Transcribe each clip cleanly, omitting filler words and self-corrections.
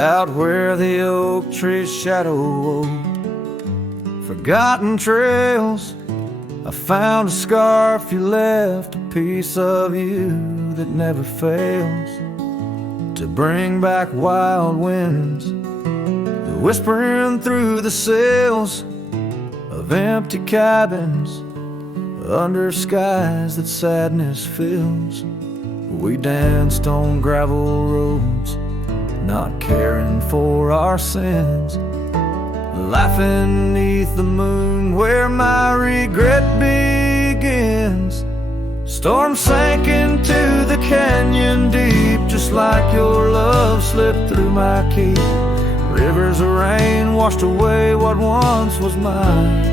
out where the oak tree's shadow wove forgotten trails. I found a scarf you left, a piece of you that never fails to bring back wild winds, whispering through the sails of empty cabins under skies that sadness fills. We danced on gravel roads, not caring for our sins, laughing neath the moon where my regret begins. Storm sank into the canyon deep, just like your love slipped through my key. Rivers of rain washed away what once was mine.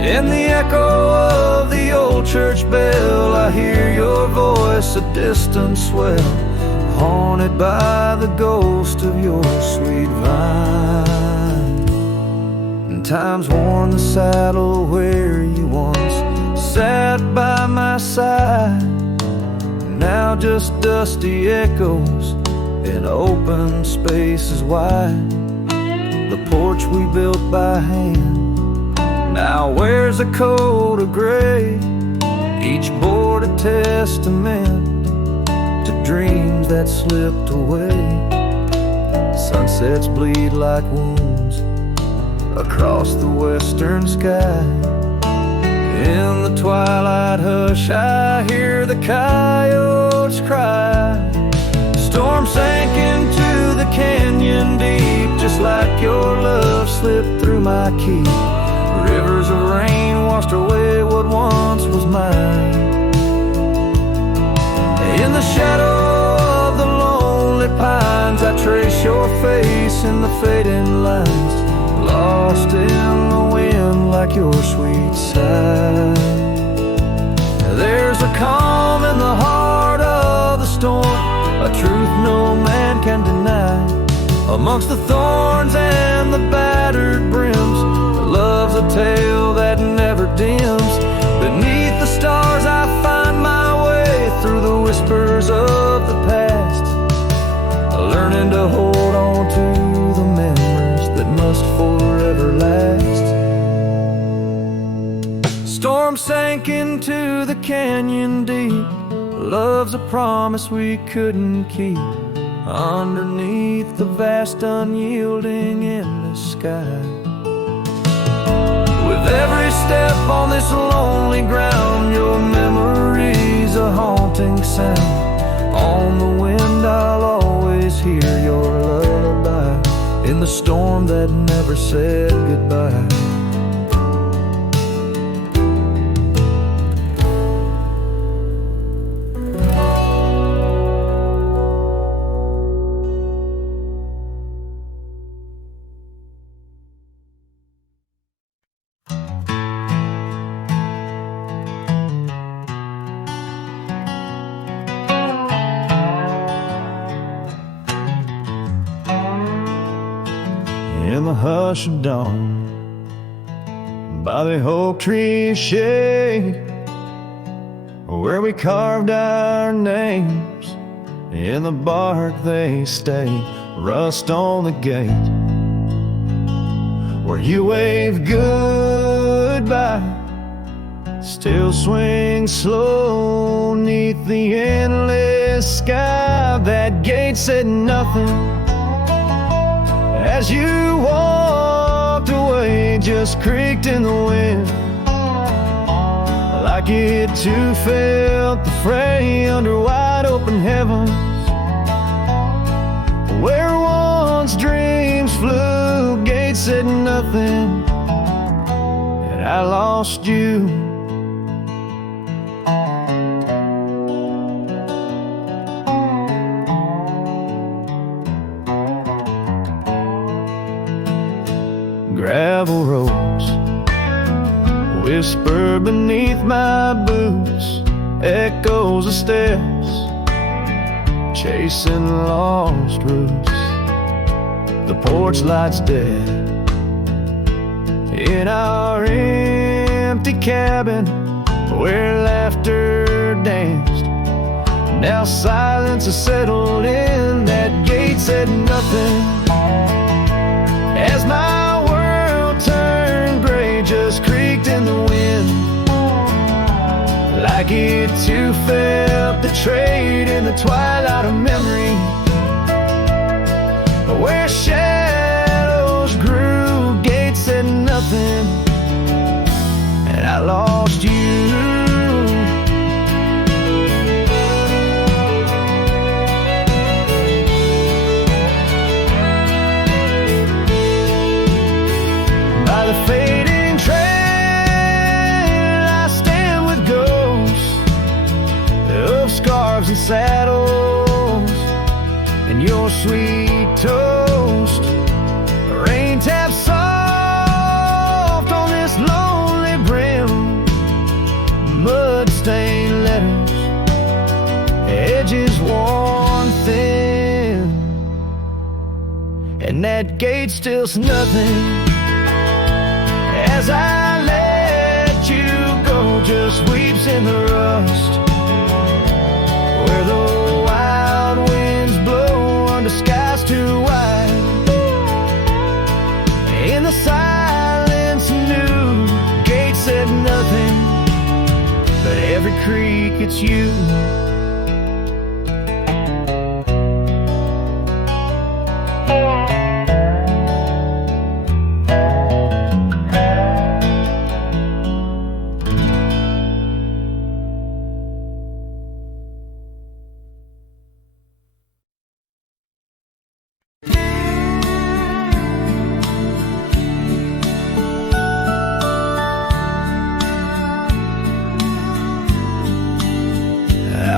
In the echo of the old church bell, I hear your voice, a distant swell, haunted by the ghost of your sweet vine. And time's worn the saddle where you once sat by my side, now just dusty echoes in open spaces wide. The porch we built by hand now wears a coat of gray, each board a testament to dreams that slipped away. Sunsets bleed like wounds across the western sky. In the twilight hush I hear the coyotes cry. Storm sank into the canyon deep, just like your love slipped through my key. Rivers of rain washed away what once was mine. In the shadow of the lonely pines, I trace your face in the fading lines, lost in the wind like your sweet sigh. There's a calm in the heart of the storm, a truth no man can deny. Amongst the thorns and the battered brims, love's a tale that never dims. Beneath the stars I find my way through the whispers of the past, learning to hold on to the memories that must forever last. Storm sank into the canyon deep, love's a promise we couldn't keep, underneath the vast unyielding endless sky. With every step on this lonely ground, your memory's a haunting sound. On the wind I'll always hear your lullaby, in the storm that never said goodbye. In the hush of dawn, by the oak tree shade, where we carved our names, in the bark they stay, rust on the gate, where you wave goodbye, still swing slow neath the endless sky. That gate said nothing as you walked away, just creaked in the wind, like it too felt the fray under wide open heavens, where once dreams flew. Gate said nothing, and I lost you. Gravel roads whisper beneath my boots, echoes of steps chasing lost roots. The porch lights dead in our empty cabin where laughter danced. Now silence has settled in. That gate gate said nothing as my world turned gray, just creaked in the wind, like it too felt betrayed in the twilight of memory, where shadows grew. Gate said nothing, and I lost you. By the fading trail, I stand with ghosts of scarves and saddles, and your sweet toast. Rain taps soft on this lonely brim, mud-stained letters, edges worn thin, and that gate still's nothing as I let you go, just weeps in the rust, where the wild winds blow under skies too wide. In the silence new, gate said nothing, but every creak it's you.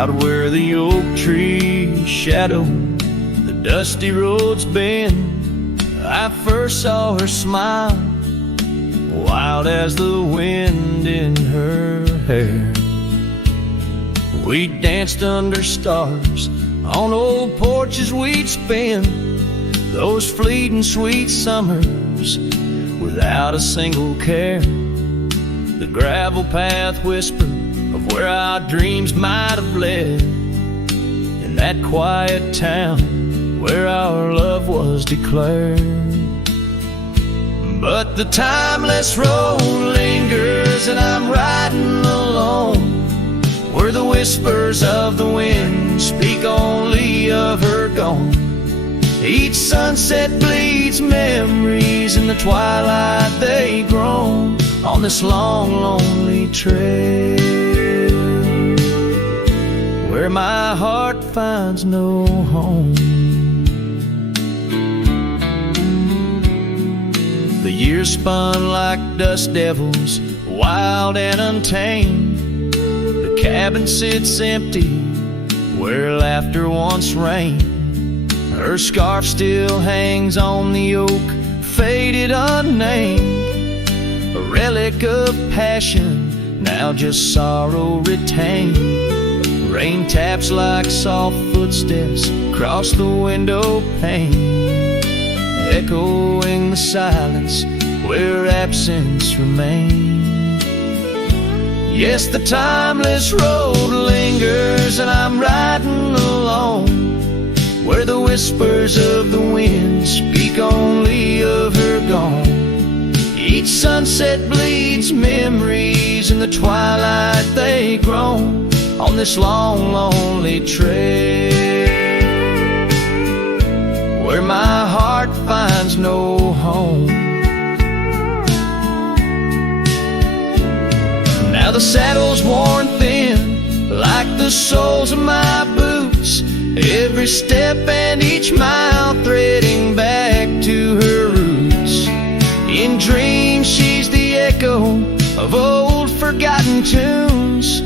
Out where the oak trees shadow the dusty roads bend, I first saw her smile, wild as the wind in her hair. We danced under stars on old porches we'd spend those fleeting sweet summers without a single care. The gravel path whispered of where our dreams might have led, in that quiet town where our love was declared. But the timeless road lingers, and I'm riding alone, where the whispers of the wind speak only of her gone. Each sunset bleeds memories, in the twilight they groan on this long, lonely trail, where my heart finds no home. The years spun like dust devils, wild and untamed. The cabin sits empty, where laughter once reigned. Her scarf still hangs on the oak, faded unnamed, a relic of passion, now just sorrow retained. Rain taps like soft footsteps across the window pane, echoing the silence where absence remains. Yes, the timeless road lingers, and I'm riding alone, where the whispers of the wind speak only of her gone. Each sunset bleeds memories, in the twilight they groan on this long, lonely trail, where my heart finds no home. Now the saddle's worn thin, like the soles of my boots, every step and each mile threading back to her roots. In dreams she's the echo of old forgotten tunes,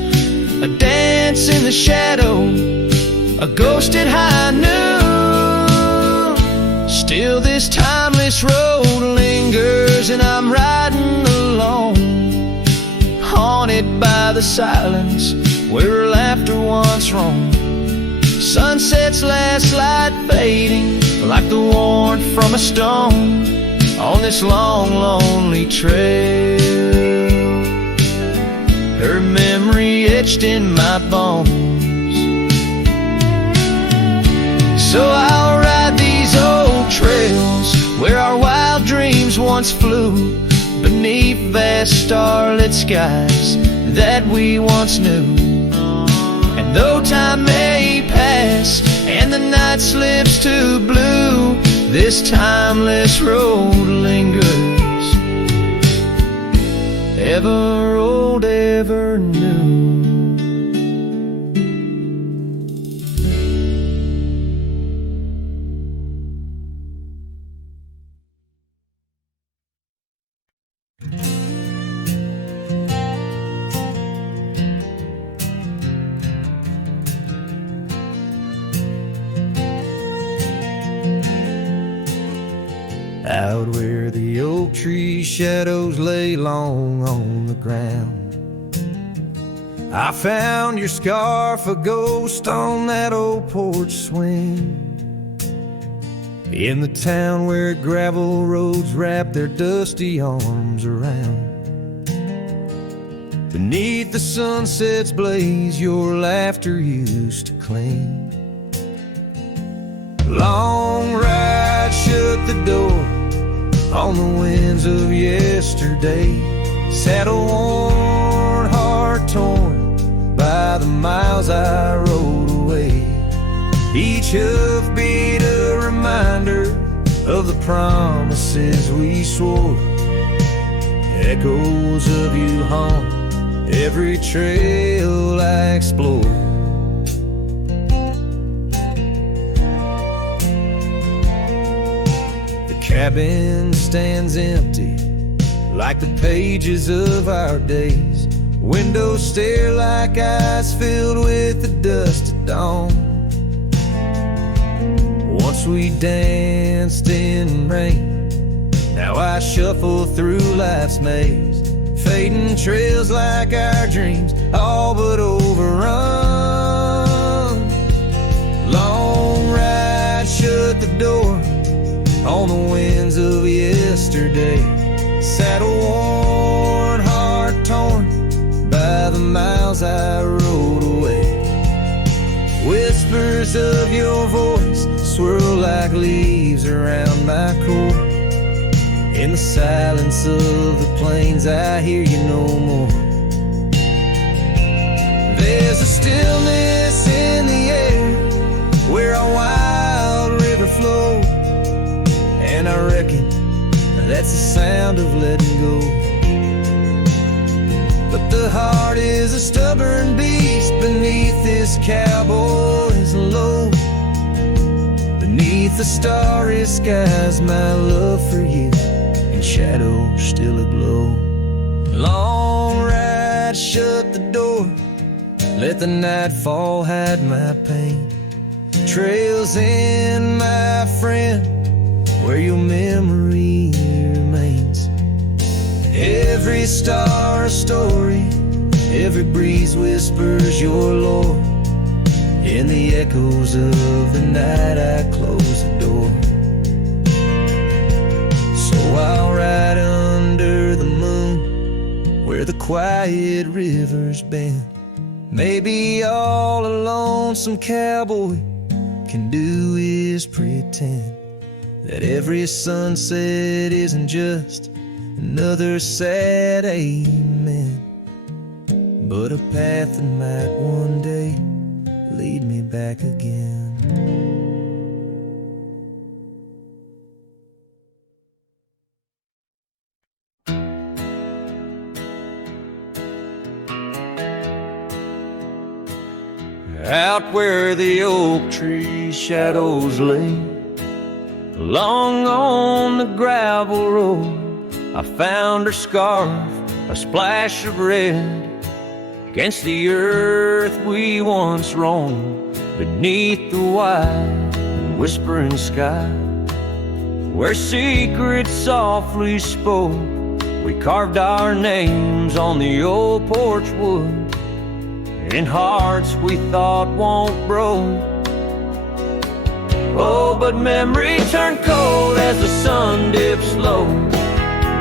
a dance in the shadow, a ghost at high noon. Still this timeless road lingers, and I'm riding alone, haunted by the silence where laughter once roamed. Sunset's last light fading like the warmth from a stone on this long, lonely trail, her memory etched in my bones. So I'll ride the once flew beneath vast starlit skies that we once knew. And though time may pass and the night slips to blue, this timeless road lingers, ever old, ever new. Out where the oak tree shadows lay long on the ground, I found your scarf, a ghost on that old porch swing. In the town where gravel roads wrap their dusty arms around, beneath the sunset's blaze your laughter used to cling. Long ride shut the door on the winds of yesterday, saddle worn, heart torn by the miles I rode away. Each hoofbeat a reminder of the promises we swore, echoes of you haunt every trail I explore. Cabin stands empty like the pages of our days. Windows stare like eyes filled with the dust of dawn. Once we danced in rain, now I shuffle through life's maze. Fading trails like our dreams, all but overrun. Long ride shut the door on the winds of yesterday, saddle worn, heart torn by the miles I rode away. Whispers of your voice swirl like leaves around my core. In the silence of the plains I hear you no more. There's a stillness in the air where a wild river flows, and I reckon that's the sound of letting go. But the heart is a stubborn beast beneath this cowboy's load. Beneath the starry skies, my love for you in shadow still aglow. Long ride, shut the door, let the nightfall hide my pain. Trails in, my friend, where your memory remains. Every star a story, every breeze whispers your lore. In the echoes of the night I close the door. So I'll ride under the moon where the quiet rivers bend. Maybe all a lonesome cowboy can do is pretend that every sunset isn't just another sad amen, but a path that might one day lead me back again. Out where the oak tree shadows lay, along on the gravel road, I found her scarf, a splash of red against the earth we once roamed, beneath the wide and whispering sky, where secrets softly spoke. We carved our names on the old porch wood, in hearts we thought won't grow. Oh, but memory turned cold as the sun dips low,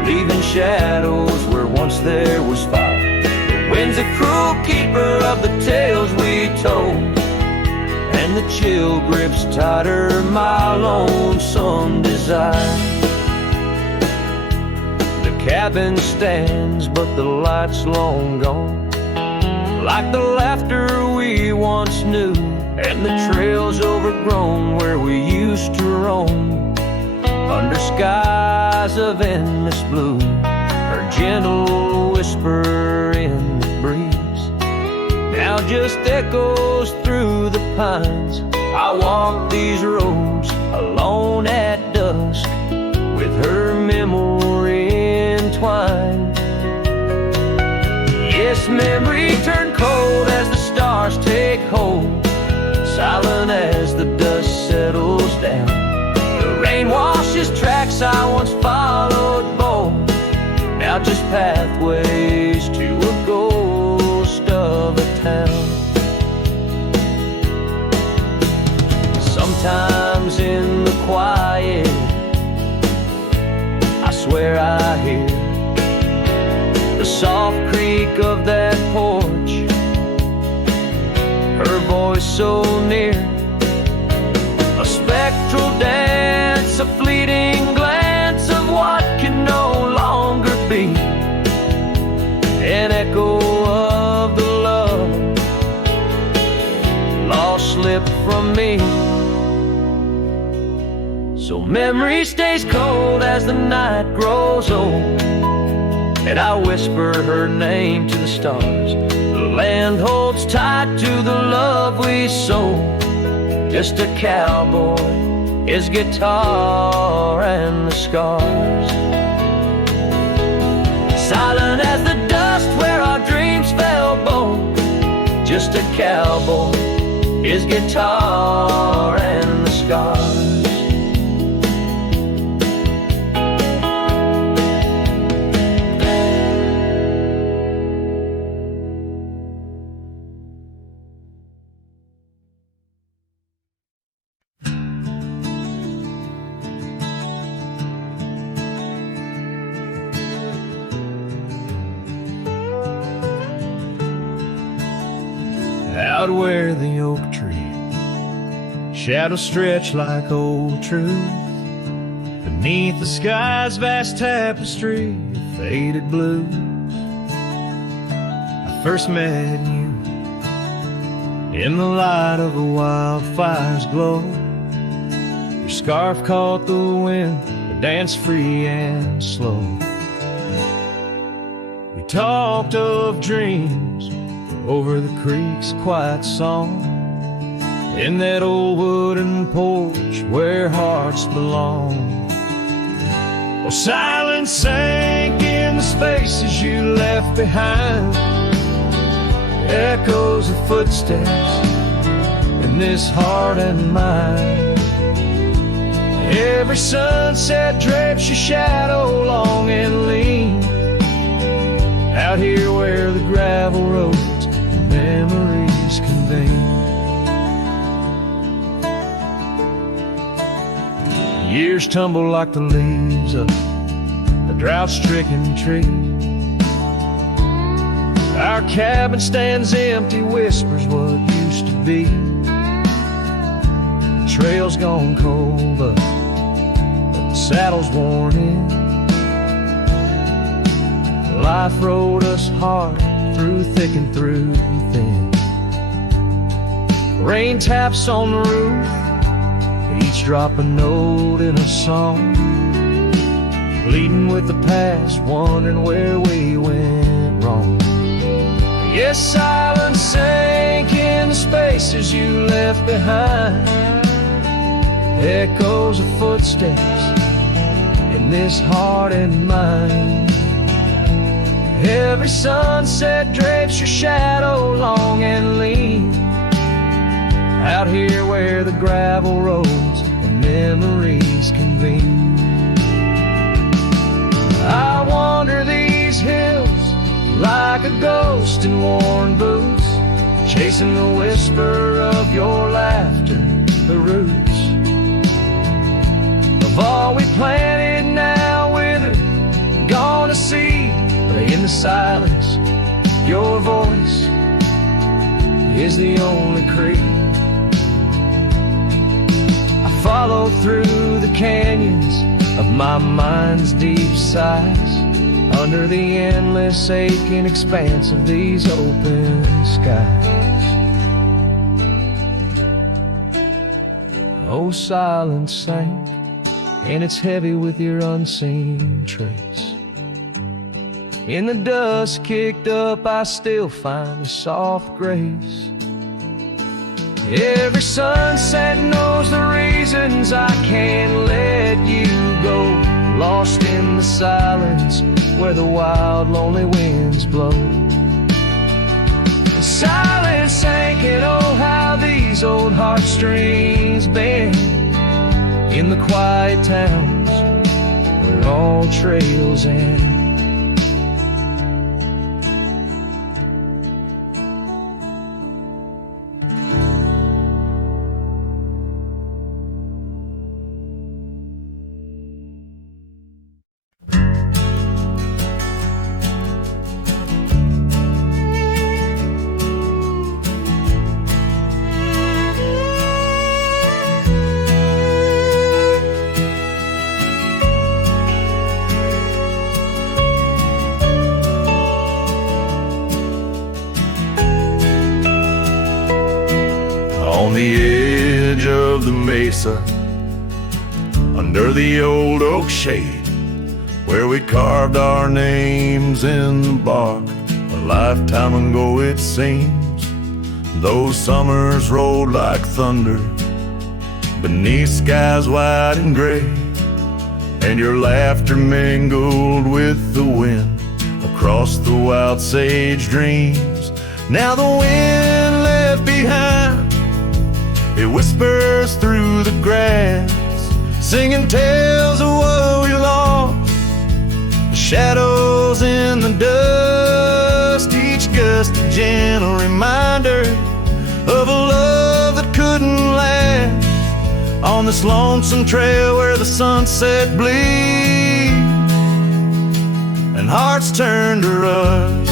leaving shadows where once there was fire. The wind's a cruel keeper of the tales we told, and the chill grips tighter my lonesome desire. cabin stands, but the light's long gone, like the laughter we once knew, and the trails overgrown where we used to roam, under skies of endless blue. Her gentle whisper in the breeze now just echoes through the pines. I walk these roads alone at dusk, with her memory entwined. Yes, memory turned cold as the stars take hold, silent as the dust settles down. The rain washes tracks I once followed bold, now just pathways to a ghost of a town. Sometimes in the quiet, I swear I hear the soft creak of that porch, her voice so near, a spectral dance, a fleeting glance of what can no longer be, an echo of the love lost slipped from me. So memory stays cold as the night grows old, and I whisper her name to the stars. The land holds tight to the love we sold, just a cowboy, his guitar and the scars. Silent as the dust where our dreams fell bold, just a cowboy, his guitar and the scars. Out where the oak tree shadows stretch like old truth, beneath the sky's vast tapestry of faded blues, I first met you in the light of a wildfire's glow. Your scarf caught the wind, but danced free and slow. We talked of dreams over the creek's quiet song, in that old wooden porch where hearts belong. Oh, silence sank in the spaces you left behind, echoes of footsteps in this heart and mind. Every sunset drapes your shadow long and lean, out here where the gravel roads memories convene. Years tumble like the leaves of a drought-stricken tree. Our cabin stands empty, whispers what used to be. The trail's gone cold, but the saddle's worn in. Life rode us hard, through thick and through thin. Rain taps on the roof, each drop a note in a song, pleading with the past, wondering where we went wrong. Yes, silence sank in the spaces you left behind, echoes of footsteps in this heart and mind. Every sunset drapes your shadow long and lean, out here where the gravel roads and memories convene. I wander these hills like a ghost in worn boots, chasing the whisper of your laughter, the roots of all we planted now withered, gone to seed. But in the silence, your voice is the only creed. I follow through the canyons of my mind's deep sighs, under the endless aching expanse of these open skies. Oh, silence sank, and it's heavy with your unseen trace. In the dust kicked up, I still find a soft grace. Every sunset knows the reasons I can't let you go, lost in the silence where the wild, lonely winds blow. And silence sank, and oh, how these old heartstrings bend in the quiet towns where all trails end. On the edge of the mesa, under the old oak shade, where we carved our names in the bark, a lifetime ago it seems. Those summers rolled like thunder beneath skies white and gray, and your laughter mingled with the wind across the wild sage dreams. Now the wind left behind, it whispers through the grass, singing tales of what we lost, the shadows in the dust, each gust a gentle reminder of a love that couldn't last, on this lonesome trail where the sunset bleeds and hearts turn to rust.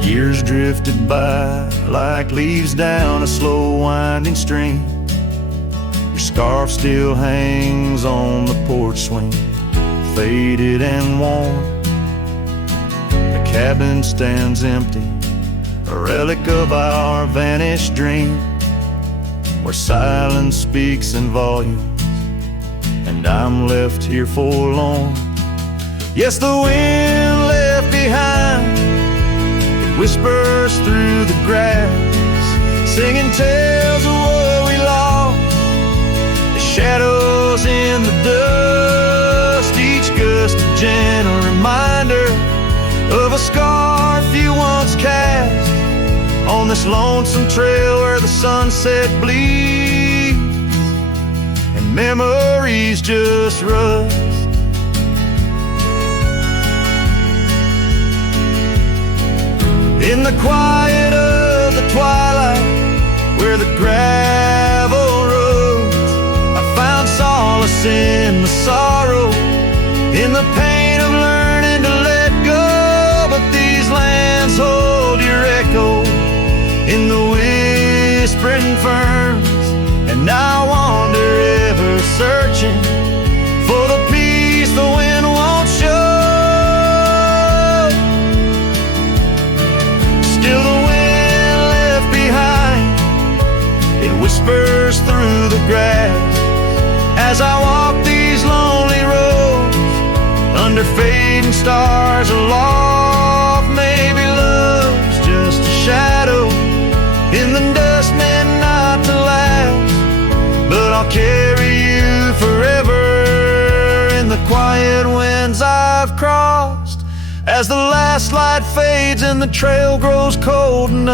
Years drifted by like leaves down a slow winding stream. Your scarf still hangs on the porch swing, faded and worn. The cabin stands empty, a relic of our vanished dream, where silence speaks in volumes, and I'm left here forlorn. Yes, the wind left behind, whispers through the grass, singing tales of what we lost, the shadows in the dust, each gust a gentle reminder of a scarf you once cast, on this lonesome trail where the sunset bleeds and memories just rust. In the quiet of the twilight, where the gravel roads, I found solace in the sorrow, in the pain of learning to let go. But these lands hold your echo in the whispering ferns, and I wander ever searching for the peace the wind won't show. Still the wind left behind, it whispers through the grass, as I walk these lonely roads, under fading stars aloft. Maybe love's just a shadow in the dust meant not to last, but I'll carry you forever in the quiet winds I've crossed. As the last light fades and the trail grows cold and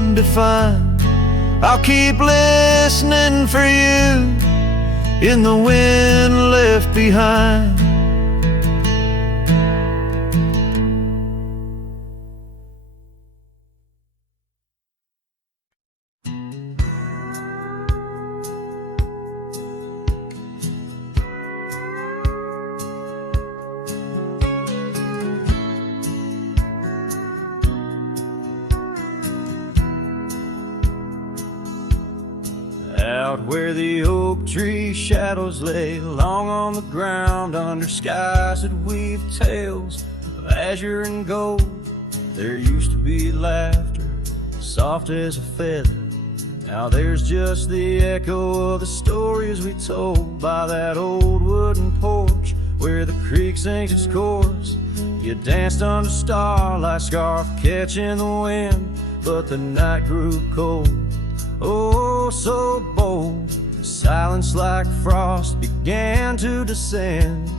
undefined, I'll keep listening for you in the wind left behind. out where the oak tree shadows lay long on the ground under skies that weave tales of azure and gold. There used to be laughter, soft as a feather. Now there's just the echo of the stories we told by that old wooden porch where the creek sings its chorus. You danced under starlight, scarf catching the wind, but the night grew cold, oh so bold. Silence like frost began to descend,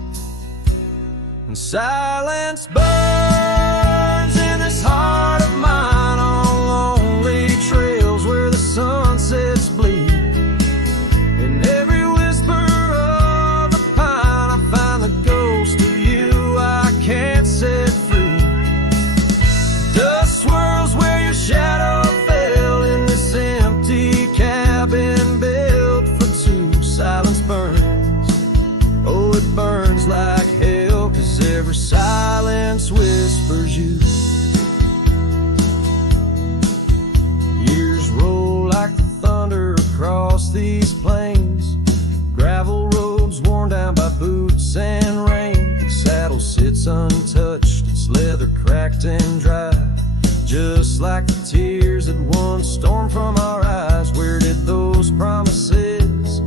and silence burns in this heart of mine on lonely trails where the sunsets bleed. In every whisper of the pine I find the ghost of you I can't set free. Dust swirls where your shadow fell in this empty cabin built for two. Silence burns, oh it burns like hell, 'cause every silence whispers you. Years roll like the thunder across these plains, gravel roads worn down by boots and rain. The saddle sits untouched, its leather cracked and dry, just like the tears that once stormed from our eyes. Where did those promises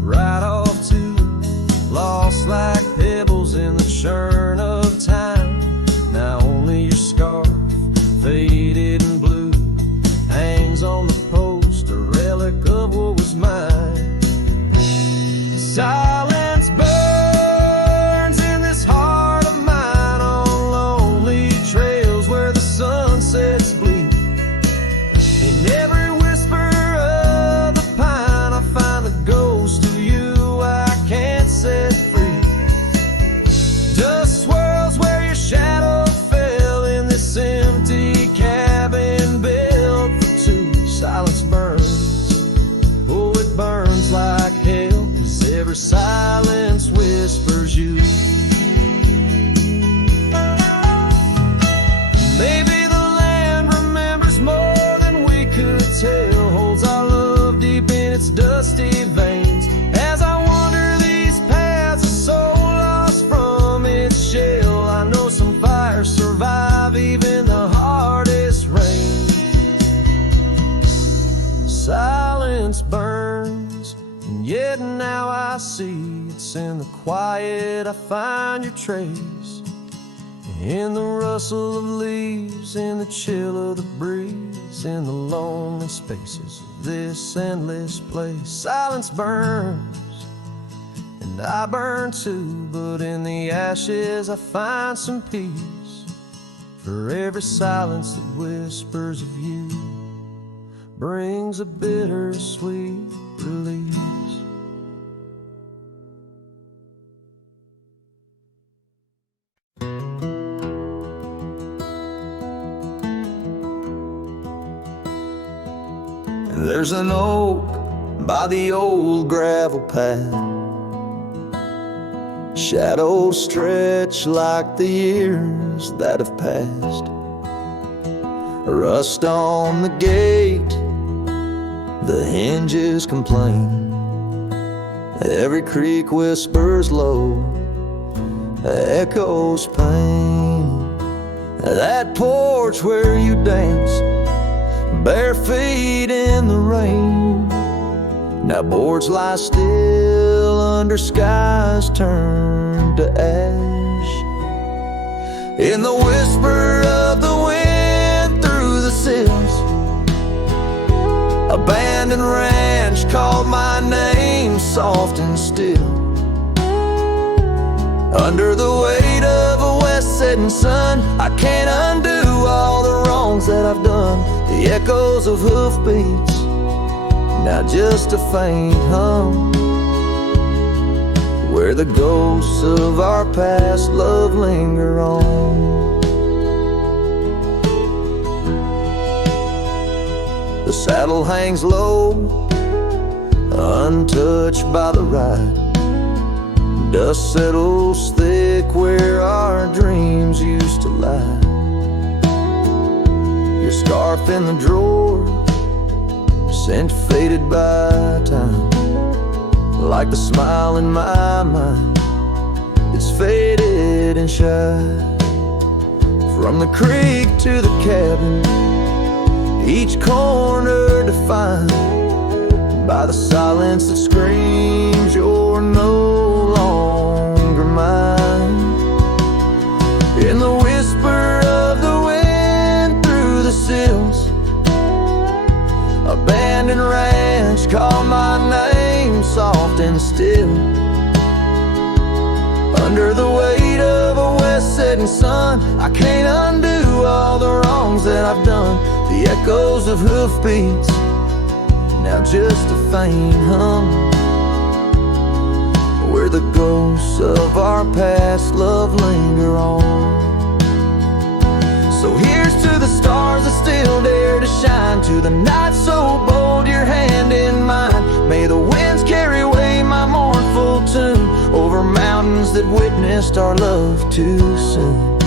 ride off to? Lost like pebbles in the churn of time. Now only your scarf, faded and blue, hangs on the post, a relic of what was mine. Silence burns in this heart of mine on lonely trails where the sunsets bleed. In every whisper of the pine I find the ghost of you I can't set free. Dust swirls where your shadow fell in this empty cabin built for two. Silence burns, oh it burns like hell, 'cause every silence whispers you. Maybe the land remembers more than we could tell, holds our love deep in its dusty veins. As I wander these paths, a soul lost from its shell, I know some fires survive even the hardest rain. Silence burns, and yet now I see it's in the quiet I find your trace. In the rustle of leaves, in the chill of the breeze, in the lonely spaces of this endless place. Silence burns, and I burn too, but in the ashes I find some peace. For every silence that whispers of you brings a bittersweet release. There's an oak by the old gravel path, shadows stretch like the years that have passed. Rust on the gate, the hinges complain. Every creak whispers low, echoes pain. That porch where you danced, bare feet in the rain. Now boards lie still under skies turned to ash. In the whisper of the wind through the sills, abandoned ranch called my name soft and still. Under the weight of a west setting sun, I can't undo all the wrongs that I've done. The echoes of hoofbeats, now just a faint hum, where the ghosts of our past love linger on. The saddle hangs low, untouched by the ride. Dust settles thick where our dreams used to lie. Your scarf in the drawer scent faded by time. Like the smile in my mind, it's faded and shy. From the creek to the cabin, each corner defined by the silence that screams you're no longer mine. In the whisper of the wind through the sills, abandoned ranch call my name soft and still. Under the weight of a west setting sun, I can't undo all the wrongs that I've done. The echoes of hoofbeats, now just a faint hum, where the ghosts of our past love linger on. So here's to the stars that still dare to shine, to the night so bold your hand in mine. May the winds carry away my mournful tune over mountains that witnessed our love too soon.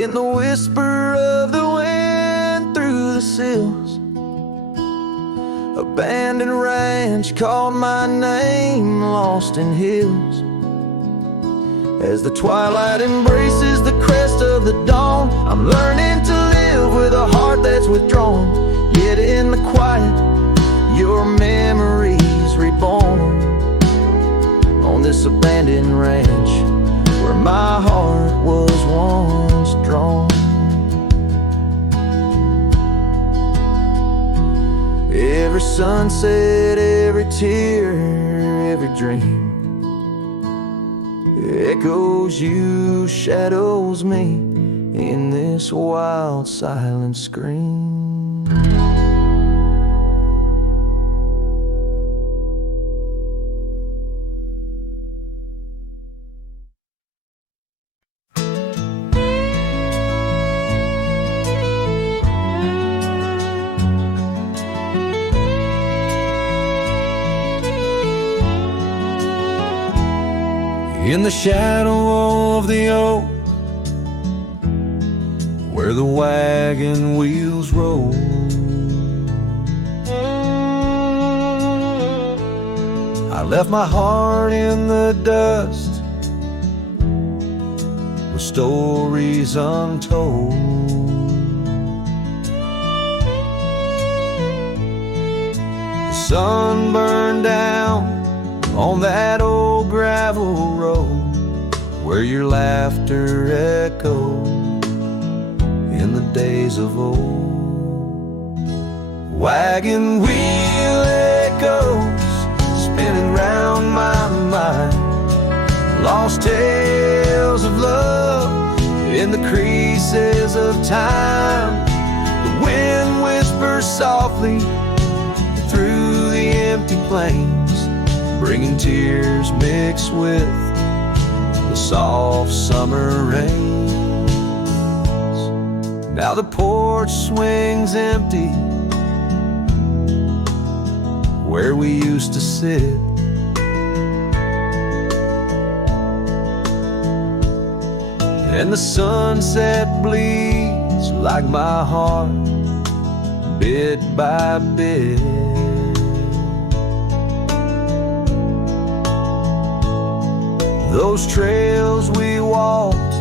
In the whisper of the wind through the sills, abandoned ranch called my name, lost in hills. As the twilight embraces the crest of the dawn, I'm learning to live with a heart that's withdrawn. Yet in the quiet, your memories reborn on this abandoned ranch where my heart was once drawn. Every sunset, every tear, every dream echoes you, shadows me in this wild silent scream. In the shadow of the oak, where the wagon wheels roll, I left my heart in the dust with stories untold. The sun burned down on that old gravel road where your laughter echoed in the days of old. Wagon wheel echoes spinning round my mind, lost tales of love in the creases of time. The wind whispers softly through the empty plains, bringing tears mixed with the soft summer rains. Now the porch swings empty where we used to sit, and the sunset bleeds like my heart, bit by bit. Those trails we walked,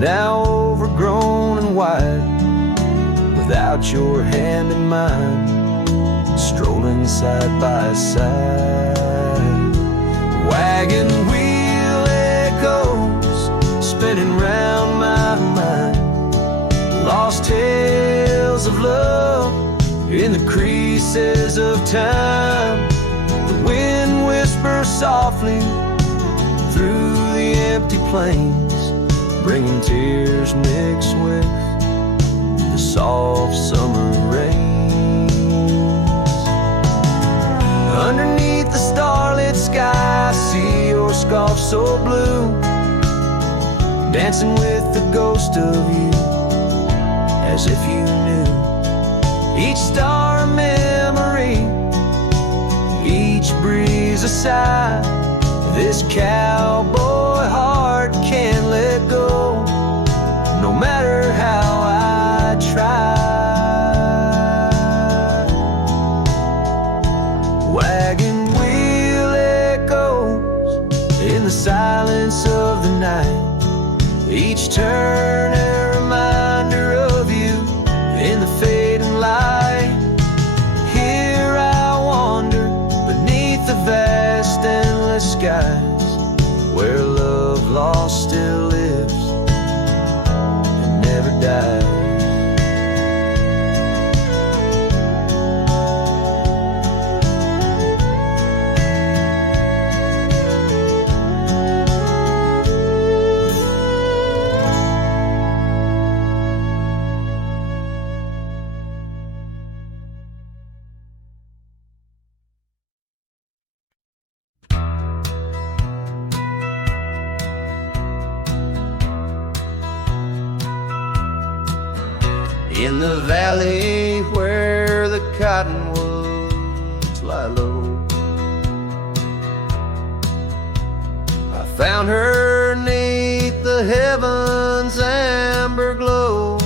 now overgrown and wide, without your hand in mine, strolling side by side. Wagon wheel echoes spinning round my mind, lost tales of love in the creases of time. The wind whispers softly through the empty plains, bringing tears mixed with the soft summer rains. Underneath the starlit sky, I see your scarf so blue, dancing with the ghost of you, as if you knew each star a memory, each breeze a sigh. This cowboy heart can't let go, no matter how I in the valley where the cottonwoods lie low. I found her 'neath the heavens' amber glow.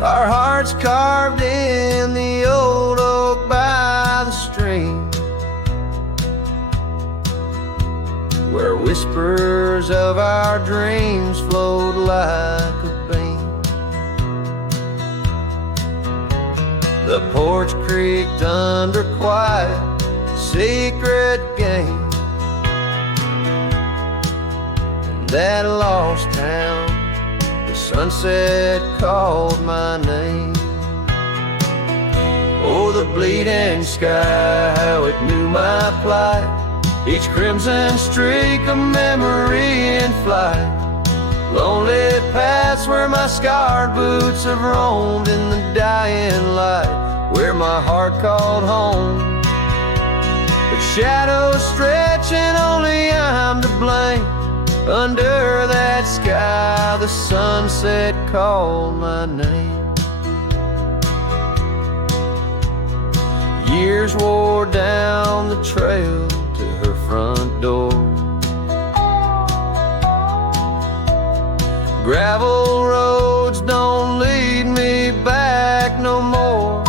Our hearts carved in the old oak by the stream, where whispers of our dreams flowed like a beam. The porch creaked under quiet, secret game. In that lost town, the sunset called my name. Oh, the bleeding sky, how it knew my plight. Each crimson streak a memory in flight. Lonely paths where my scarred boots have roamed in the dying light, where my heart called home. But shadows stretch and only I'm to blame. Under that sky, the sunset called my name. Years wore down the trail to her front door. Gravel roads don't lead me back no more.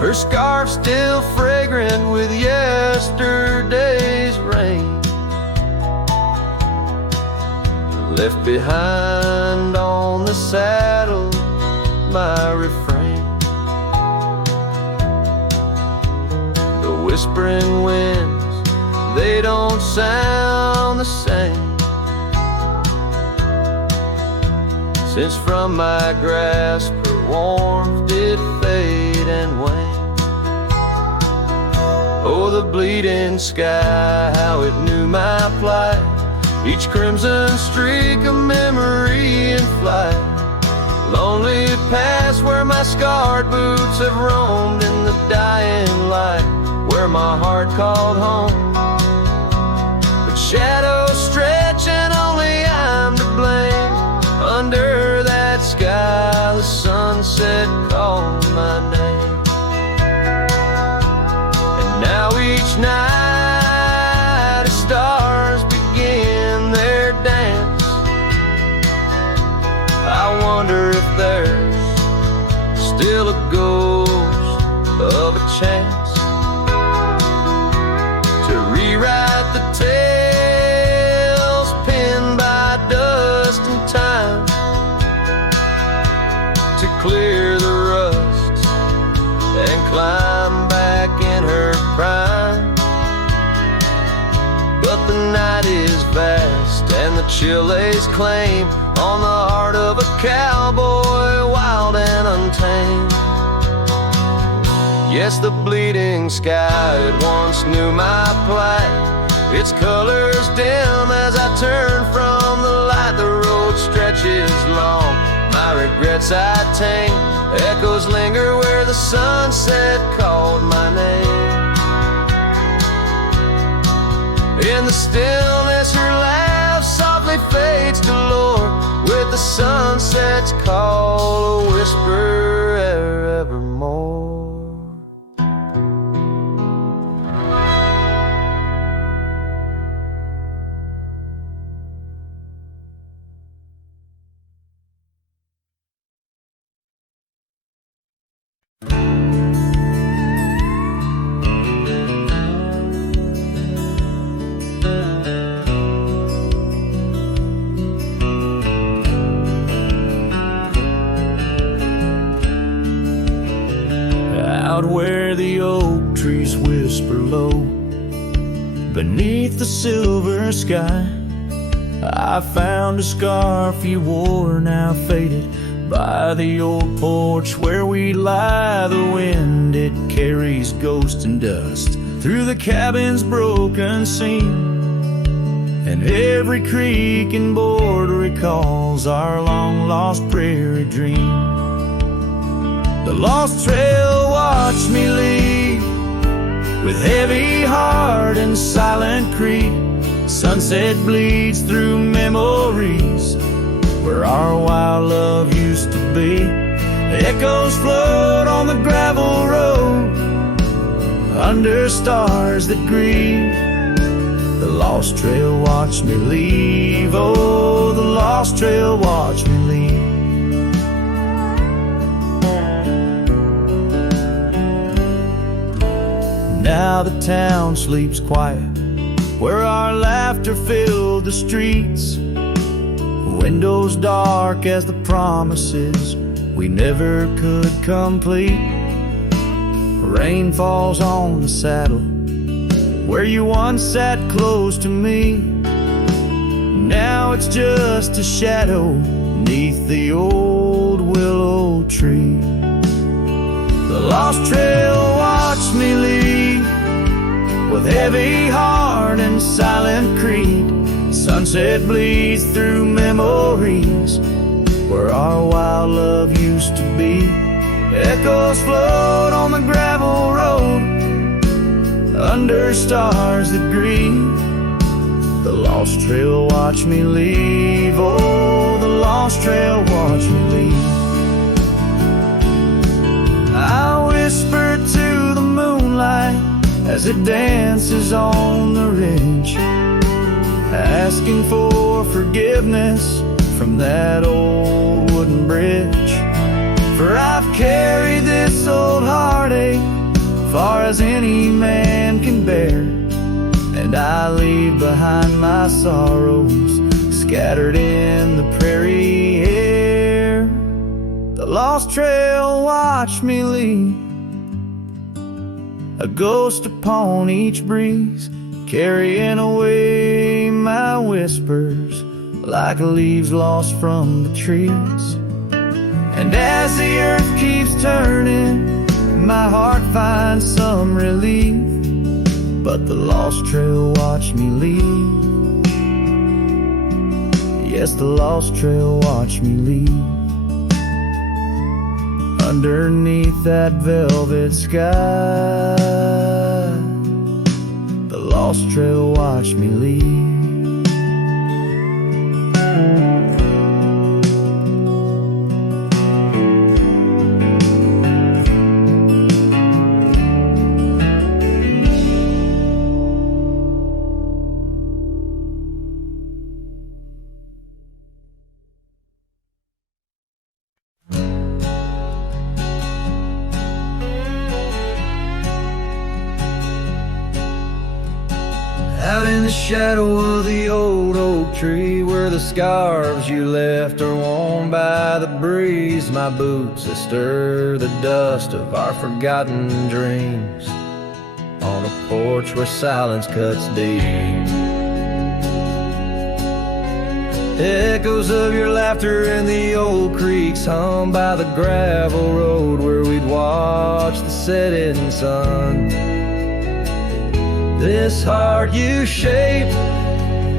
Her scarf still fragrant with yesterday's rain, left behind on the saddle my refrain. The whispering winds, they don't sound the same, since from my grasp her warmth did fade and wane. Oh, the bleeding sky, how it knew my plight. Each crimson streak a memory in flight. Lonely paths where my scarred boots have roamed in the dying light, where my heart called home. But shadows stretch and only I'm to blame. Under that sky, the sunset called my name. And now each night as stars begin their dance, I wonder if there's still a ghost of a chance to rewrite the tales pinned by dust and time, to clear the rust and climb back in her prime. But the night is vast and the chill lays claim on the heart of a cowboy, wild and untamed. Yes, the bleeding sky, it once knew my plight. Its colors dim as I turn from the light. The road stretches long, my regrets I tame. Echoes linger where the sunset called my name. In the stillness, her laugh softly fades to lore, with the sunset's call a whisper evermore. Out where the oak trees whisper low, beneath the silver sky, I found a scarf you wore, now faded, by the old porch where we lie. The wind, it carries ghost and dust through the cabin's broken seam, and every creak and board recalls our long-lost prairie dream. The lost trail watched me leave, with heavy heart and silent creep, Sunset bleeds through memories where our wild love used to be. Echoes float on the gravel road under stars that grieve. The lost trail watched me leave. Oh, the lost trail watched me leave. Now the town sleeps quiet where our laughter filled the streets. Windows dark as the promises we never could complete. Rain falls on the saddle where you once sat close to me. Now it's just a shadow neath the old willow tree. The lost trail watched me leave with heavy heart and silent creed. Sunset bleeds through memories where our wild love used to be. Echoes float on the gravel road under stars that grieve. The lost trail watched me leave. Oh, the lost trail watched me leave. I whisper to the moonlight as it dances on the ridge, asking for forgiveness from that old wooden bridge. For I've carried this old heartache far as any man can bear, and I leave behind my sorrows scattered in the prairie air. The lost trail watched me leave, a ghost upon each breeze, carrying away my whispers like leaves lost from the trees. And as the earth keeps turning, my heart finds some relief, but the lost trail watched me leave. Yes, the lost trail watched me leave. Underneath that velvet sky, the lost trail watched me leave. Out in the shadow of the old oak tree, where the scarves you left are worn by the breeze, my boots that stir the dust of our forgotten dreams, on a porch where silence cuts deep. Echoes of your laughter in the old creeks hum by the gravel road where we'd watch the setting sun. This heart you shape,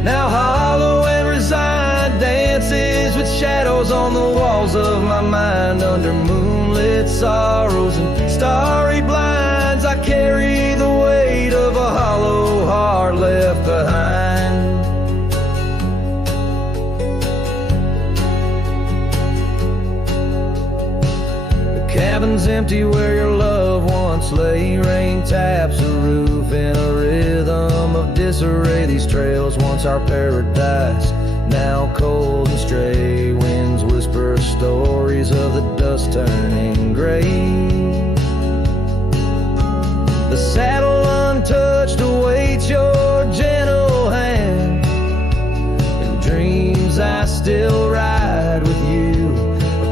now hollow and resigned, dances with shadows on the walls of my mind. Under moonlit sorrows and starry blinds, I carry the weight of a hollow heart left behind. The cabin's empty where your love once lay. Rain taps the roof in a rhythm of disarray. These trails once our paradise, now cold and stray. Winds whisper stories of the dust turning gray. The saddle untouched awaits your gentle hand. In dreams I still ride with you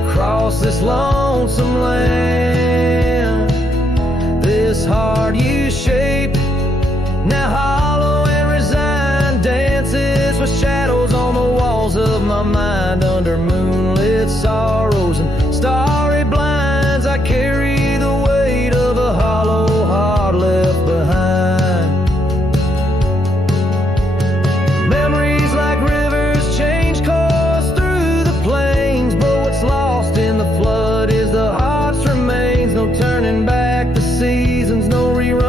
across this lonesome land. This heart you shape, now hollow and resigned, dances with shadows on the walls of my mind. Under moonlit sorrows and starry blinds, I carry the weight of a hollow heart left behind. Memories like rivers change course through the plains, but what's lost in the flood is the heart's remains. No turning back the seasons, no rewriting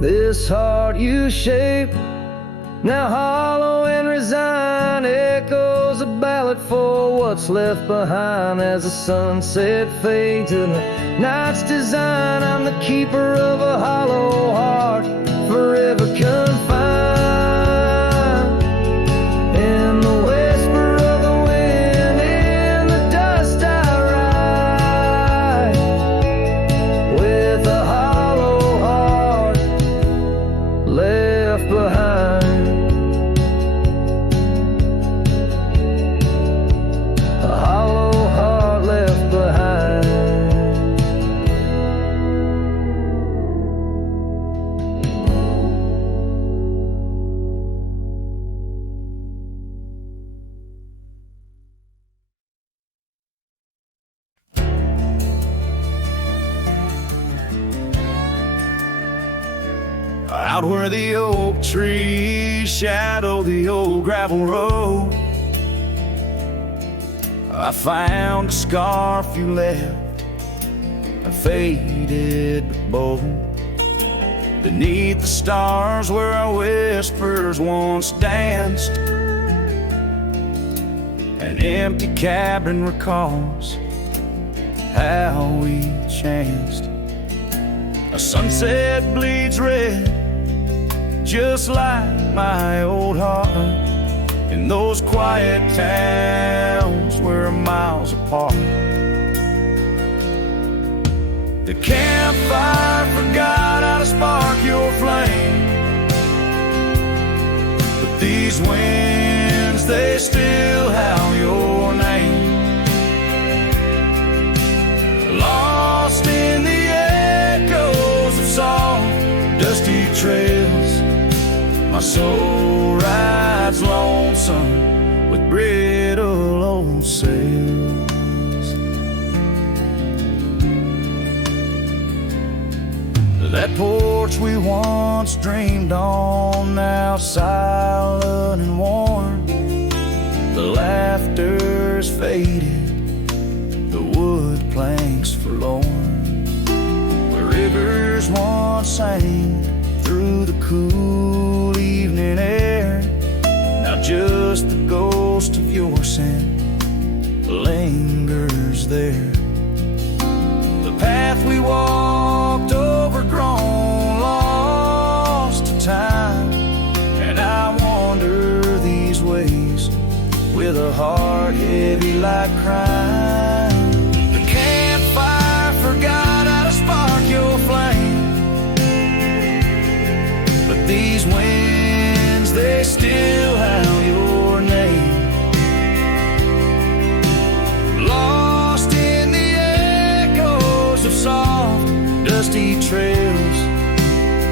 This heart you shape, now hollow and resigned, echoes a ballad for what's left behind. As the sunset fades in the night's design, I'm the keeper of a hollow heart, forever confined in the whisper of the wind, in the dust I ride, with a hollow heart left behind. A hollow heart left behind. Out where the oak trees shadow the old gravel road, I found a scarf you left, a faded but bold. Beneath the stars where our whispers once danced, an empty cabin recalls how we chanced. A sunset bleeds red, just like my old heart, in those quiet towns we're miles apart. The campfire forgot how to spark your flame, but these winds, they still howl your name. Lost in the echoes of soft, dusty trails, my soul rides lonesome with brittle old sails. That porch we once dreamed on, now silent and warm. The laughter's faded, the wood planks forlorn. Where rivers once sang through the cool evening air, now just the ghost of your scent lingers there. The path we walked, overgrown, lost to time, and I wander these ways with a heart heavy like crime. The campfire forgot how to spark your flame, but these winds, they still howl your name. Lost in the echoes of soft, dusty trails,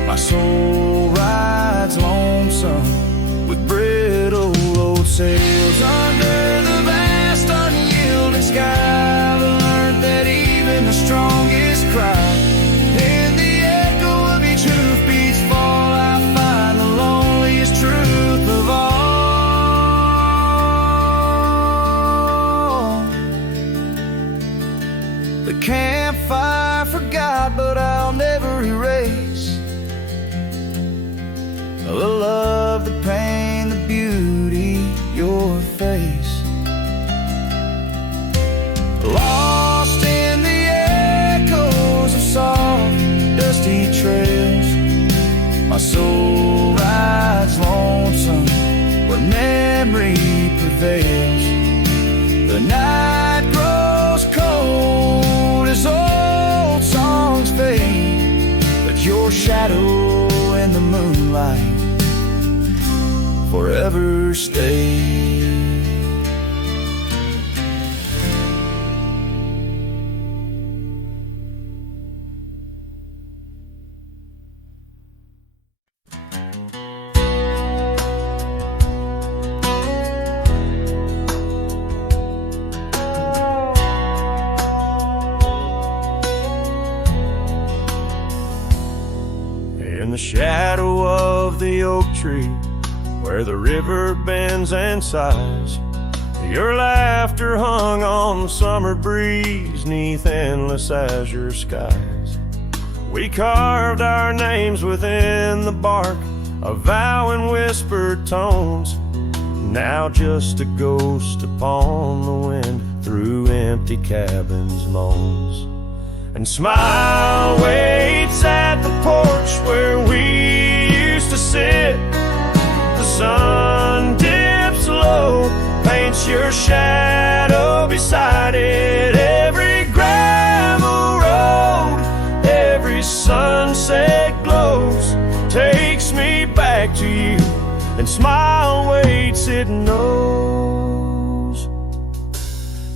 my soul rides lonesome with brittle old sails. Under the vast unyielding sky, I've learned that even the strongest cry, in the echo of each hoofbeat's fall, I find the loneliest truth of all. The campfire forgot, but I'll never erase the love, the pain, the beauty, your face. Lost in the echoes of soft, dusty trails, my soul rides lonesome where memory prevails. The night grows cold as old songs fade, but your shadow in the moonlight forever stay. In the shadow of the oak tree, where the river bends and sighs, your laughter hung on the summer breeze neath endless azure skies. We carved our names within the bark, a vow in whispered tones. Now just a ghost upon the wind through empty cabins' moans. And smile waits at the porch where we used to sit. The sun dips low, paints your shadow beside it. Every gravel road, every sunset glows, takes me back to you. And smile waits, it knows.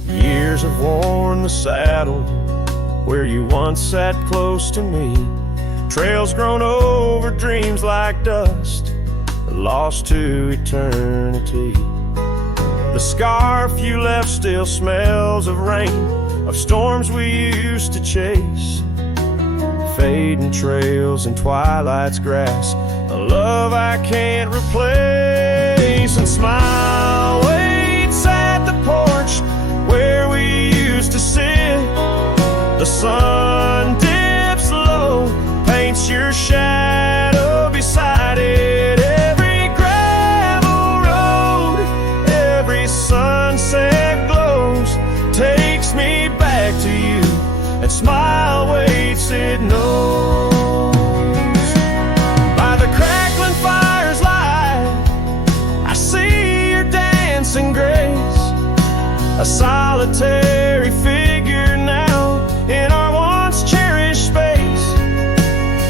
Years have worn the saddle where you once sat close to me. Trails grown over dreams like dust, lost to eternity. The scarf you left still smells of rain, of storms we used to chase. Fading trails and twilight's grass, a love I can't replace. And smile waits at the porch where we used to sit. The sun dips low, paints your shadow beside it. Every gravel road, every sunset glows, takes me back to you. And smile waits, it knows. By the crackling fire's light, I see your dancing grace, a solitary figure now in our once cherished space.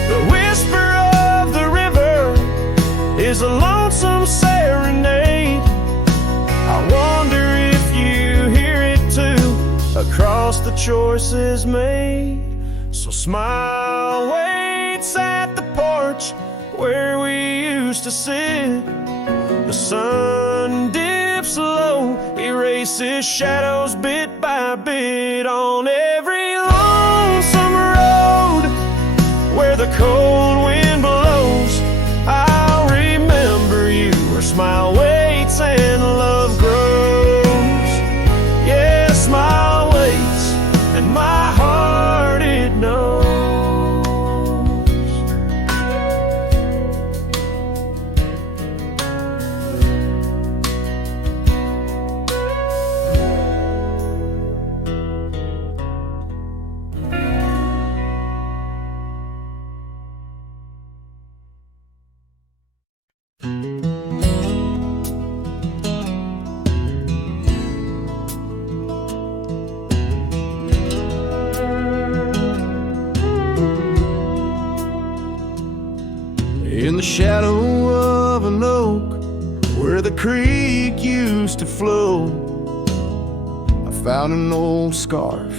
The whisper of the river is a lonesome serenade. I wonder if you hear it too, across the choices made. So smile waits at the porch where we used to sit. The sun dips low, erases shadows bit by bit on every lonesome road where the cold wind blows. I'll remember you where smile waits and love grows. Yeah, smile waits and my heart it knows. In the shadow of an oak where the creek used to flow, I found an old scarf,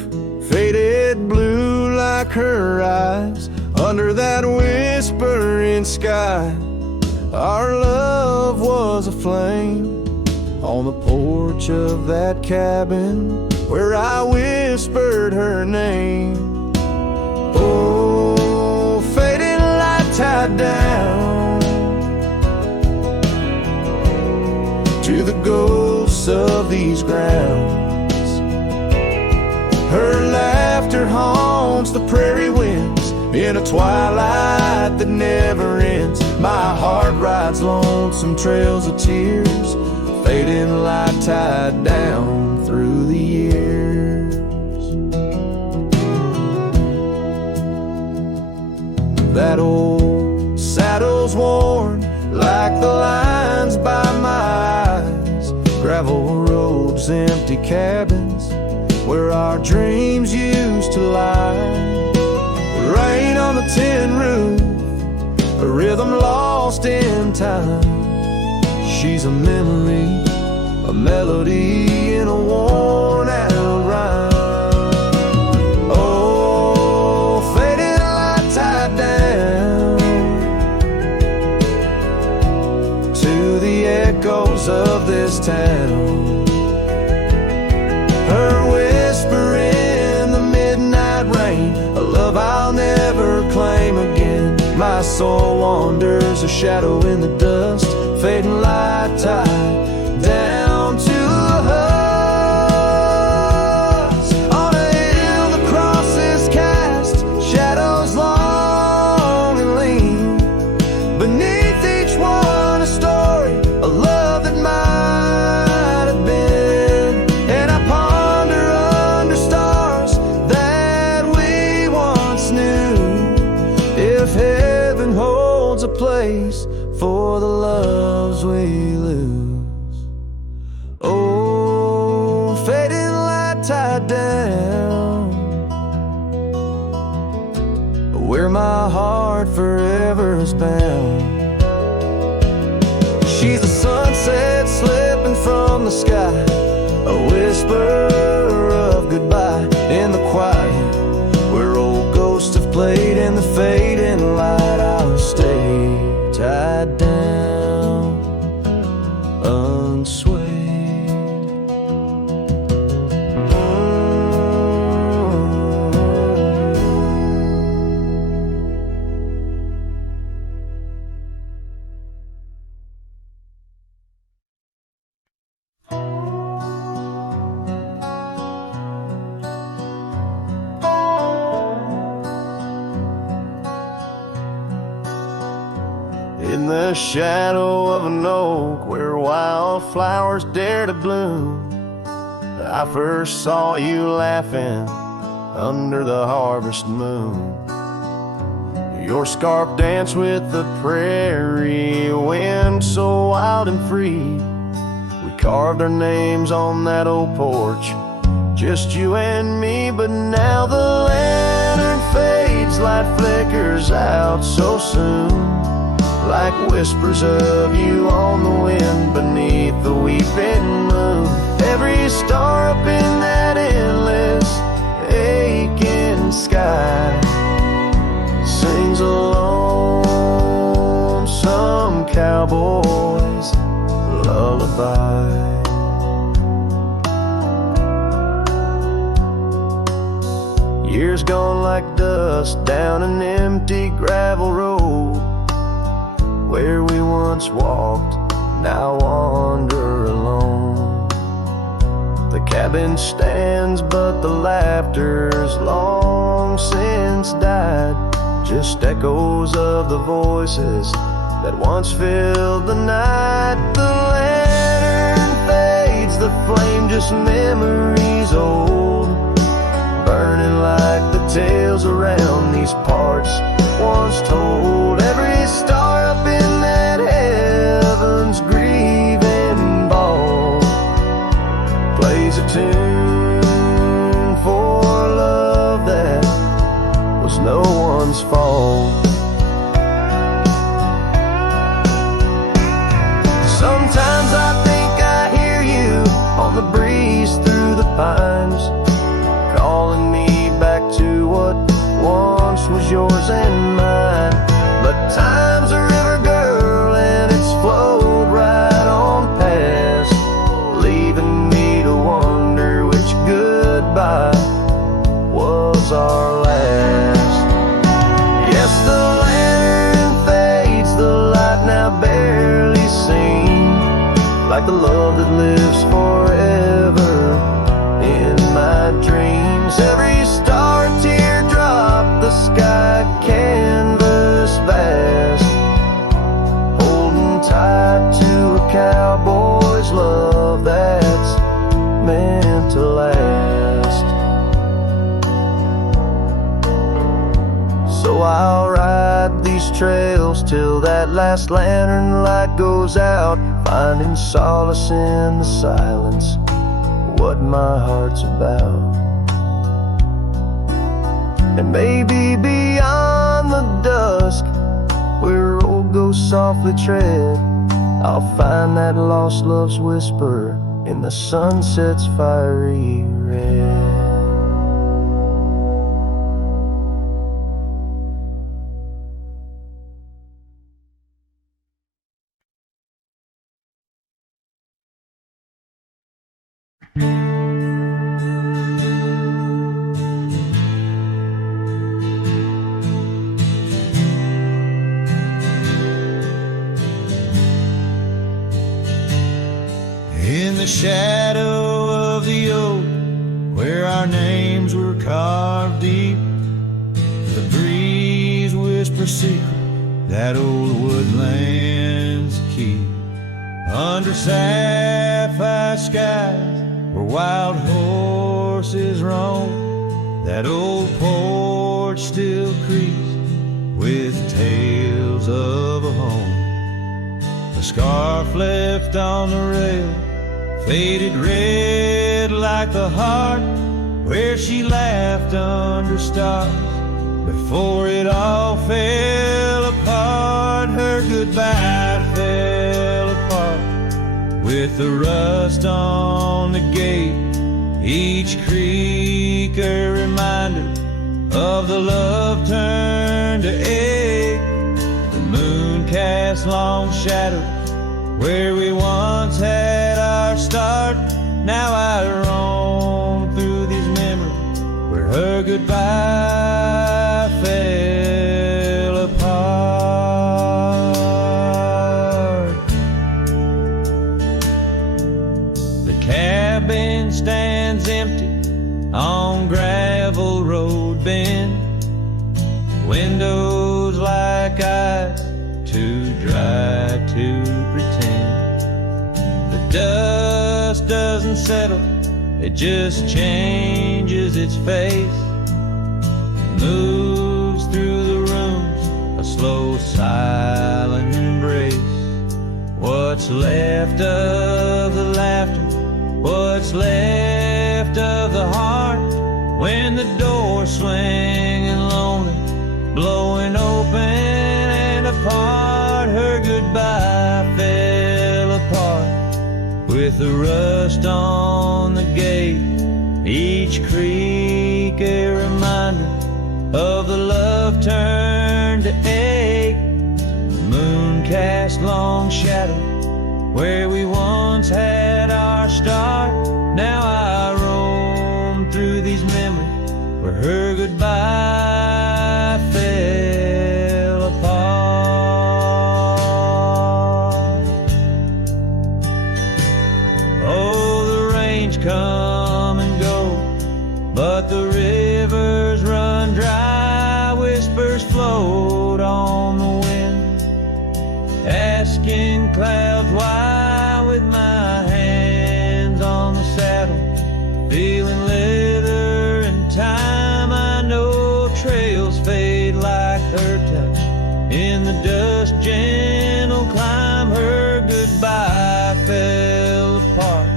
faded blue like her eyes. Under that whispering sky, our love was a flame. On the porch of that cabin where I whispered her name. Oh, faded light tied down to the ghosts of these grounds. Her laughter haunts the prairie winds in a twilight that never ends. My heart rides lonesome trails of tears, fading light tied down through the years. That old saddle's worn like the lines by my eyes. Gravel roads, empty cabins where our dreams used to lie. Rain on the tin roof, a rhythm lost in time. She's a memory, a melody in a worn out rhyme. Oh, faded light tied down to the echoes of this town. Her whisper in the midnight rain, a love I'll never claim again. My soul wanders, a shadow in the dust, fading light tied down to a husk. On a hill the cross is cast, shadows long if heaven holds a place for the loves we lose. Oh, fading light tied down, where my heart forever is bound. She's the sunset slipping from the sky, a whisper of goodbye in the quiet, where old ghosts have played in the fading light. I'll stay tied down, unswayed. In the shadow of an oak where wildflowers dare to bloom, I first saw you laughing under the harvest moon. Your scarf danced with the prairie wind so wild and free. We carved our names on that old porch, just you and me. But now the lantern fades, light flickers out so soon, like whispers of you on the wind beneath the weeping moon. Every star up in that endless aching sky sings a lonesome cowboy's lullaby. Years gone like dust down an empty gravel road, where we once walked, now wander alone. The cabin stands, but the laughter's long since died, just echoes of the voices that once filled the night. The lantern fades, the flame just memories old, burning like the tales around these parts once told. Every star up in that heaven's grieving ball plays a tune for love that was no one's fault. Sometimes I think I hear you on the breeze through the pines, calling me back to what once was yours and mine. But time's a river, girl, and it's flowed right on past, leaving me to wonder which goodbye was our last. Yes, the lantern fades, the light now barely seen, like the love that lives forever in my dreams. Every star, teardrop, the sky canvas vast, holding tight to a cowboy's love that's meant to last. So I'll ride these trails till that last lantern light goes out, finding solace in the silence, what my heart's about. And maybe beyond the dusk, where old ghosts softly tread, I'll find that lost love's whisper in the sunset's fiery red. In the shadow of the oak, where our names were carved deep, the breeze whispers secret that old woodlands keep. Under sapphire skies, where wild horses roam, that old porch still creaks with tales of a home. The scarf left on the rail, faded red like the heart where she laughed under stars before it all fell apart. Her goodbye fell apart with the rust on the gate, each creak a reminder of the love turned to ache. The moon cast long shadows where we once had our start. Now I roam through these memories where her goodbye fell apart. The cabin stands empty on gravel road bend, windows like eyes too dry to pretend. The dust doesn't settle, it just changes its face, moves through the rooms, a slow silent embrace. What's left of the laughter, what's left of the heart, when the door's swinging lonely, blowing open and apart. Her goodbye fell apart with the rust on the gate, each creak a reminder of the love turned to ache. The moon cast long shadow where we once had our start. Now I roam through these memories where her goodbye fell apart. Oh, the rains come and go, but the rivers run dry. Whispers float on the wind, asking clouds why. With my hands on the saddle, feeling leather and time, I know trails fade like her touch in the dust, gentle climb. Her goodbye fell apart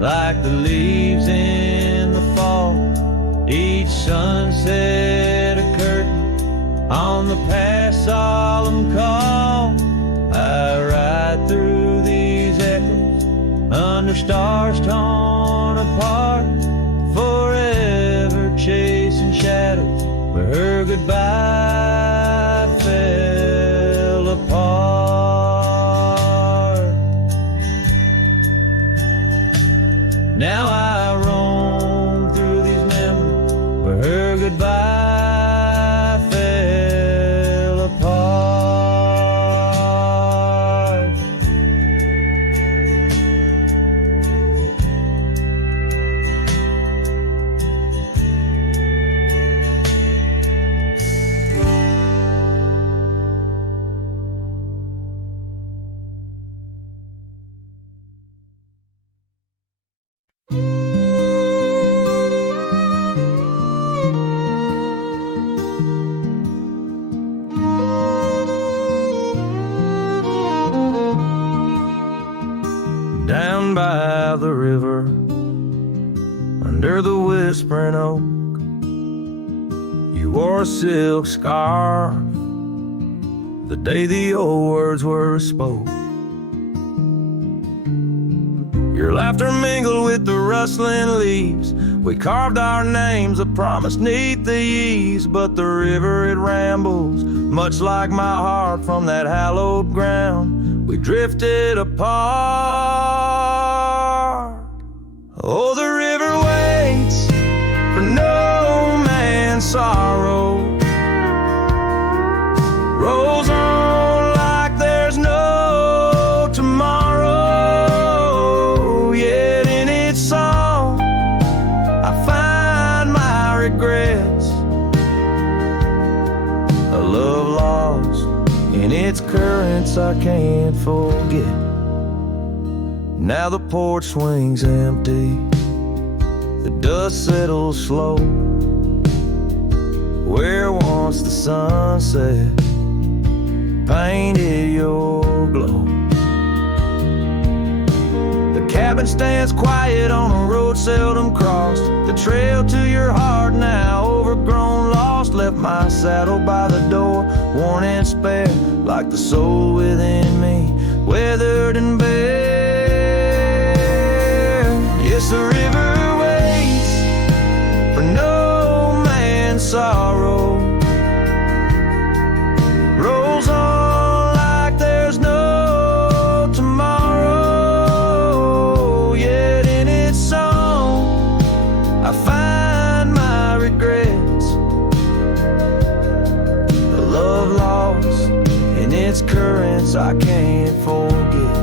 like the leaves in the fall, each sunset a curtain on the past solemn call. I ride through these echoes under stars torn apart, forever chasing shadows where her goodbye fell apart. Now I roam through these memories where her goodbye fell apart. Down by the river, under the whispering oak, you wore a silk scarf the day the old words were spoke. Your laughter mingled with the rustling leaves. We carved our names, a promise neath the eaves. But the river, it rambles, much like my heart from that hallowed ground. We drifted apart. Oh, the river waits for no man's sorrow, rolls on like there's no tomorrow. Yet in its song I find my regrets, a love lost in its currents I can't forget. Now the porch swings empty, the dust settles slow, where once the sun sunset painted your glow. The cabin stands quiet on a road seldom crossed. The trail to your heart now overgrown, lost. Left my saddle by the door, worn and spare, like the soul within me, weathered and bare. Yes, the river waits for no man's sorrow, rolls on like there's no tomorrow. Yet in its song I find my regrets, the love lost in its currents I can't forget.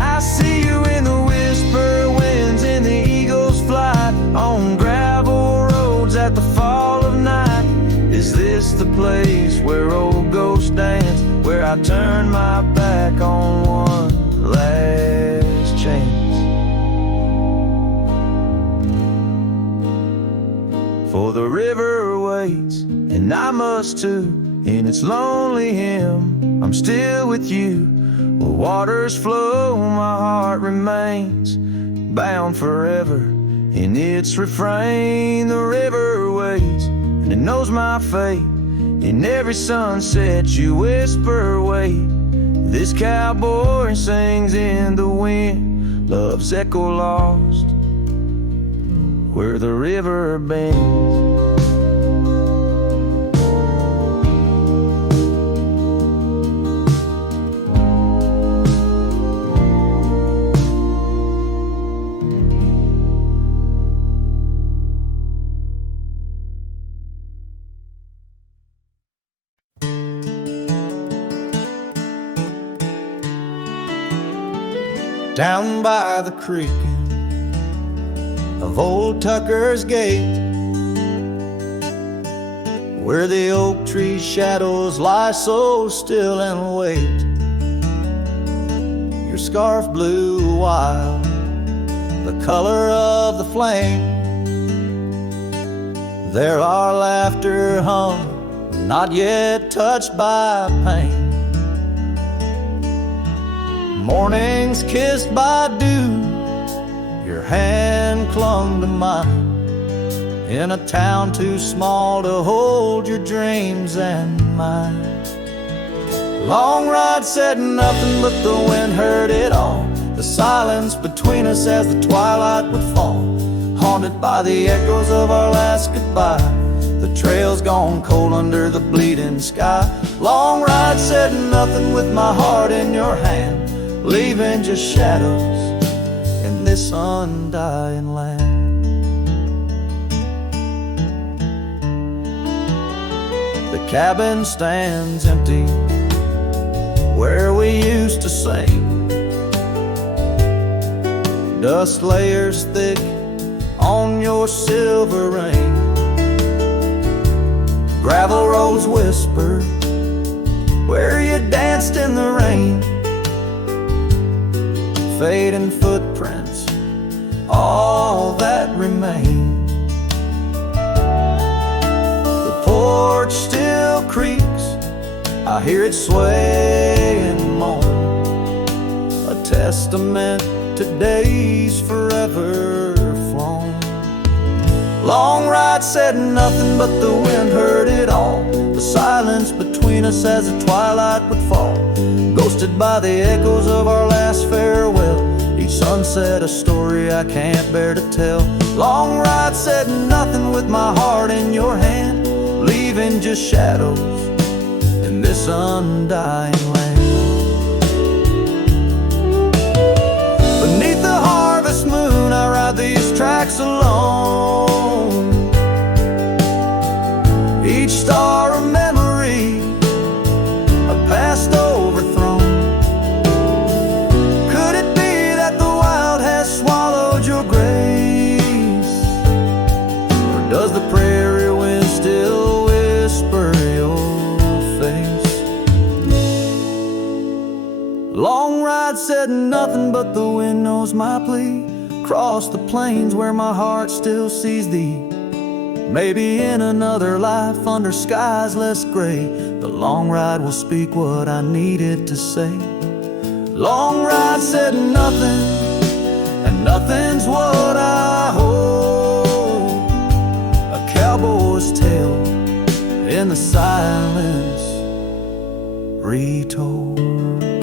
I see you in the whisper winds, in the eagle's flight, on gravel roads at the fall of night. Is this the place where old ghost dance, where I turn my back on one last chance? For the river waits, and I must too, in its lonely hymn, I'm still with you. Where waters flow, my heart remains bound forever in its refrain. The river waits, and it knows my fate. In every sunset you whisper, wait. This cowboy sings in the wind, love's echo lost where the river bends. Down by the creek of old Tucker's Gate, where the oak tree shadows lie so still and wait, your scarf blew wild, the color of the flame. There our laughter hung, not yet touched by pain. Mornings kissed by dew, your hand clung to mine, in a town too small to hold your dreams and mine. Long ride said nothing, but the wind heard it all, the silence between us as the twilight would fall, haunted by the echoes of our last goodbye. The trail's gone cold under the bleeding sky. Long ride said nothing with my heart in your hand, leaving just shadows in this undying land. The cabin stands empty where we used to sing, dust layers thick on your silver ring, gravel roads whisper where you danced in the rain, fading footprints, all that remain. The porch still creaks, I hear it sway and moan, a testament to days forever flown. Long ride said nothing, but the wind heard it all, the silence between us as the twilight would fall, ghosted by the echoes of our last farewell. Each sunset a story I can't bear to tell. Long ride said nothing with my heart in your hand, leaving just shadows in this undying land. Beneath the harvest moon I ride these tracks alone, each star a memory, a past overthrown. Could it be that the wild has swallowed your grace, or does the prairie wind still whisper your face? Long ride said nothing, but the wind knows my plea, across the plains where my heart still sees thee, Maybe in another life, under skies less gray, the long ride will speak what I needed to say. Long ride said nothing, and nothing's what I hold. A cowboy's tale in the silence retold.